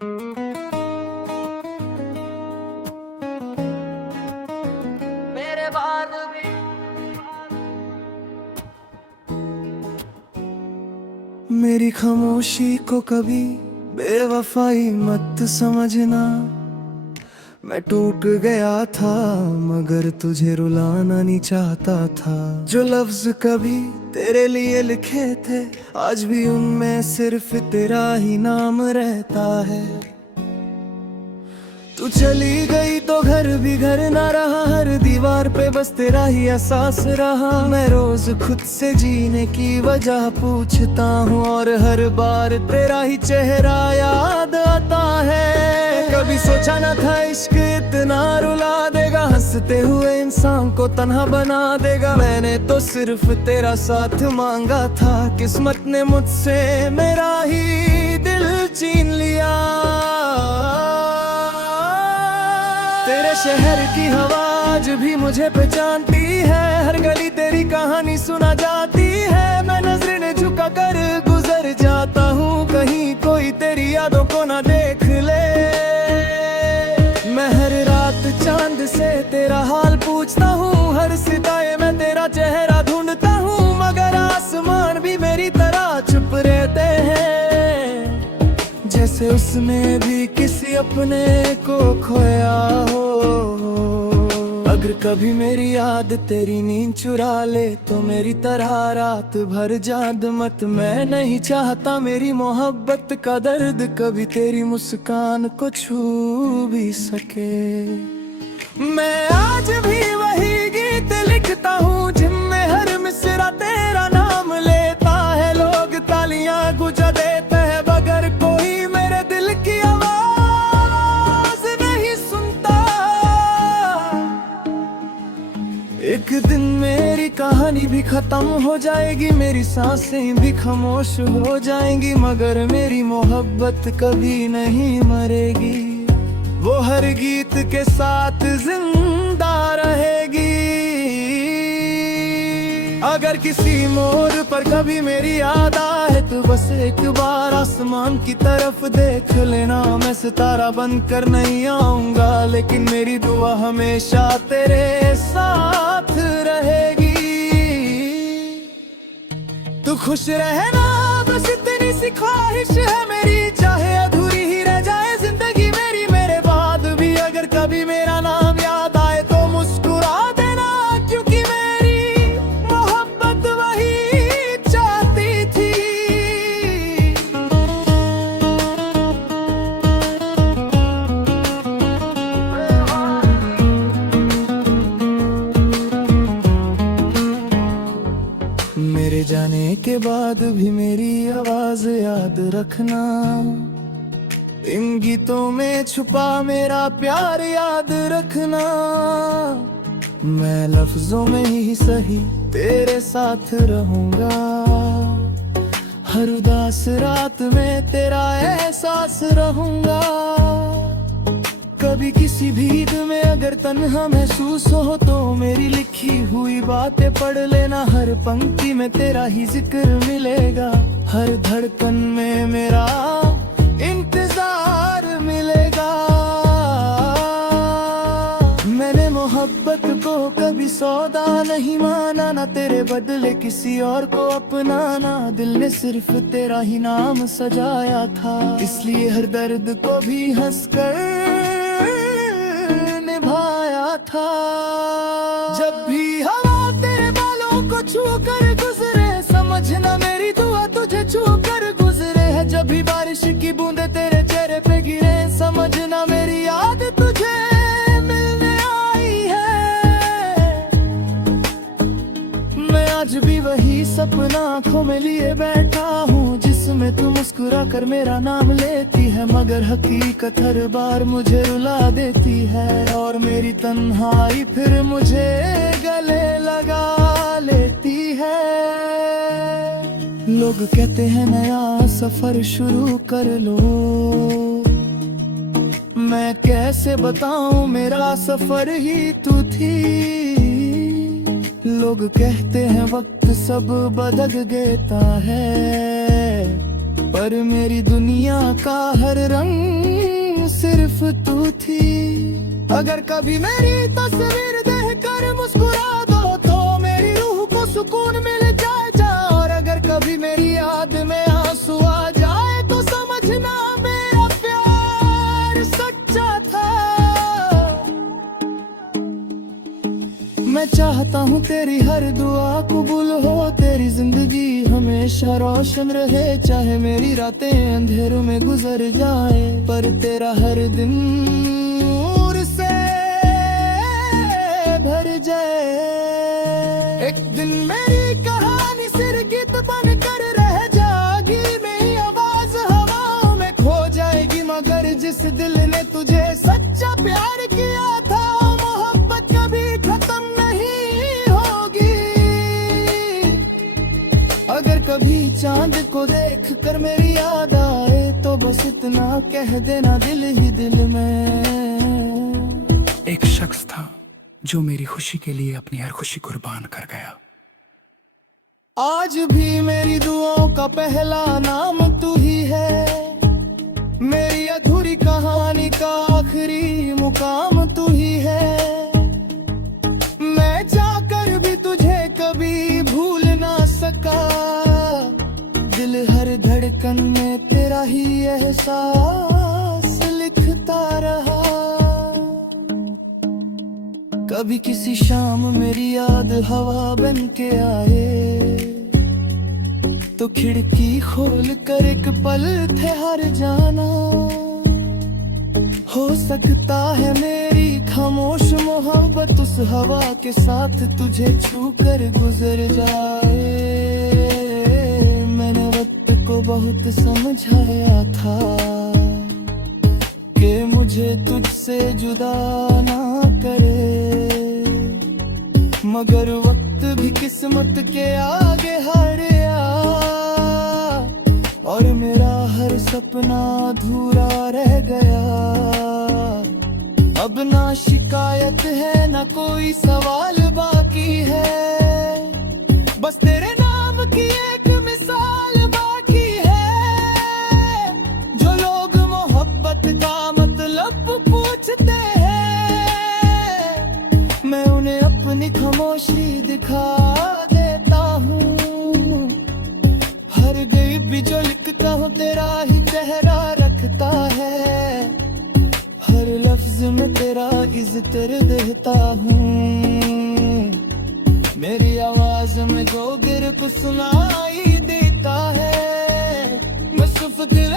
मेरे बाद भी मेरी खामोशी को कभी बेवफाई मत समझना। मैं टूट गया था मगर तुझे रुलाना नहीं चाहता था। जो लफ्ज कभी तेरे लिए लिखे थे आज भी उनमें सिर्फ तेरा ही नाम रहता है। तू चली गई तो घर भी घर ना रहा, हर दीवार पे बस तेरा ही एहसास रहा। मैं रोज खुद से जीने की वजह पूछता हूँ और हर बार तेरा ही चेहरा याद आता है। कभी सोचा न था इश्क इतना रुला देगा, हंसते हुए इंसान को तन्हा बना देगा। मैंने तो सिर्फ तेरा साथ मांगा था, किस्मत ने मुझसे मेरा ही दिल छीन लिया। तेरे शहर की हवा आज भी मुझे पहचानती है, हर गली तेरी कहानी सुना जाती है। मैं नजरें झुका कर गुजर जाता हूँ, कहीं कोई तेरी यादों को ना देख ले। मैं हर रात चांद से तेरा हाल पूछता हूँ, हर सितारे में तेरा चेहरा ढूंढता हूँ, मगर आसमान भी मेरी तरह चुप रहते हैं, जैसे उसने भी किसी अपने को खोया हो। अगर कभी मेरी याद तेरी नींद चुरा ले तो मेरी तरह रात भर जाग मत। मैं नहीं चाहता मेरी मोहब्बत का दर्द कभी तेरी मुस्कान को छू भी सके। मैं आज भी वही गीत लिखता हूँ जिनमें हर मिसरा तेरा नाम लेता है। लोग तालियां गुजा देते हैं मगर कोई मेरे दिल की आवाज नहीं सुनता। एक दिन मेरी कहानी भी खत्म हो जाएगी, मेरी सांसें भी खामोश हो जाएंगी, मगर मेरी मोहब्बत कभी नहीं मरेगी। वो हर गीत के साथ जिंदा रहेगी। अगर किसी मोड़ पर कभी मेरी याद आए तो बस एक बार आसमान की तरफ देख लेना। मैं सितारा बनकर नहीं आऊंगा लेकिन मेरी दुआ हमेशा तेरे साथ रहेगी। तू खुश रहना बस इतनी सी ख्वाहिश है मेरी, चाहे अधूरी ही रह जाए जिंदगी मेरी मेरे बाद भी। अगर कभी मेरा नाम याद आए तो मुस्कुरा देना, क्योंकि मेरी मोहब्बत वही चाहती थी। मेरे जाने के बाद भी मेरी आवाज याद रखना, इन गीतों में छुपा मेरा प्यार याद रखना। मैं लफ्जों में ही सही तेरे साथ रहूंगा, हर उदास रात में तेरा एहसास रहूंगा। कभी किसी भीड़ में अगर तन्हा महसूस हो तो मेरी लिखी हुई बातें पढ़ लेना, हर पंक्ति में तेरा ही जिक्र मिलेगा, हर धड़कन में मेरा इंतजार मिलेगा। मैंने मोहब्बत को कभी सौदा नहीं माना, ना तेरे बदले किसी और को अपनाना। दिल ने सिर्फ तेरा ही नाम सजाया था, इसलिए हर दर्द को भी हंसकर निभाया था। जब भी हवा तेरे बालों को छू कर गुजरे समझना मेरी दुआ तुझे छू कर गुजरे है। जब भी बारिश की बूंदे तेरे चेहरे पे गिरे समझना मेरी याद तुझे मिलने आई है। मैं आज भी वही सपना आँखों में लिए बैठा हूँ जिसमें तू मुस्कुरा कर मेरा नाम लेती है, मगर हकीकत हर बार मुझे रुला देती है और मेरी तन्हाई फिर मुझे गले लगा लेती है। लोग कहते हैं नया सफर शुरू कर लो, मैं कैसे बताऊं मेरा सफर ही तू थी। लोग कहते हैं वक्त सब बदल देता है, पर मेरी दुनिया का हर रंग सिर्फ तू थी। अगर कभी मेरी तस्वीर देख कर मुस्कुरा दो तो मेरी रूह को सुकून मिल जाए। और अगर कभी मेरी याद में आंसू आ जाए तो समझना मेरा प्यार सच्चा था। मैं चाहता हूँ तेरी हर दुआ कबूल हो, तेरी जिंदगी हमेशा रोशन रहे। चाहे मेरी रातें अंधेरों में गुजर जाए, पर तेरा हर दिन नूर से भर जाए। एक दिन मेरी कहानी सिर गीत बन कर रह जाएगी, मेरी आवाज हवाओं में खो जाएगी। मगर जिस दिल ने तुझे सच्चा प्यार किया था, मोहब्बत कभी खत्म नहीं होगी। अगर कभी चांद को देख कर मेरी याद आए तो बस इतना कह देना दिल ही दिल में। एक शख्स था जो मेरी खुशी के लिए अपनी हर खुशी कुर्बान कर गया। आज भी मेरी दुआओं का पहला नाम तू ही है, मेरी अधूरी कहानी का आखिरी मुकाम तू ही है। मैं जाकर भी तुझे कभी भूल ना सका, दिल हर धड़कन में तेरा ही एहसास लिखता रहा। कभी किसी शाम मेरी याद हवा बन के आए तो खिड़की खोल कर एक पल ठहर जाना। हो सकता है मेरी खामोश मोहब्बत उस हवा के साथ तुझे छू कर गुजर जाए। मैंने वक्त को बहुत समझाया था कि मुझे तुझसे जुदा ना करे, मगर वक्त भी किस्मत के आगे हारा और मेरा हर सपना अधूरा रह गया। अब ना शिकायत है ना कोई सवाल बाकी है, बस तेरे नाम की एक मिसाल बाकी है। जो लोग मोहब्बत का मतलब पूछते हैं, मैं उन्हें अपनी खामोशी दिखा देता हूँ। हर गई भी जो लिखता हूँ तेरा ही चेहरा रखता है, हर लफ्ज में तेरा इज़्ज़त देता हूँ। मेरी आवाज में जो गिरफ सुनाई देता है, मैं सिर्फ दिल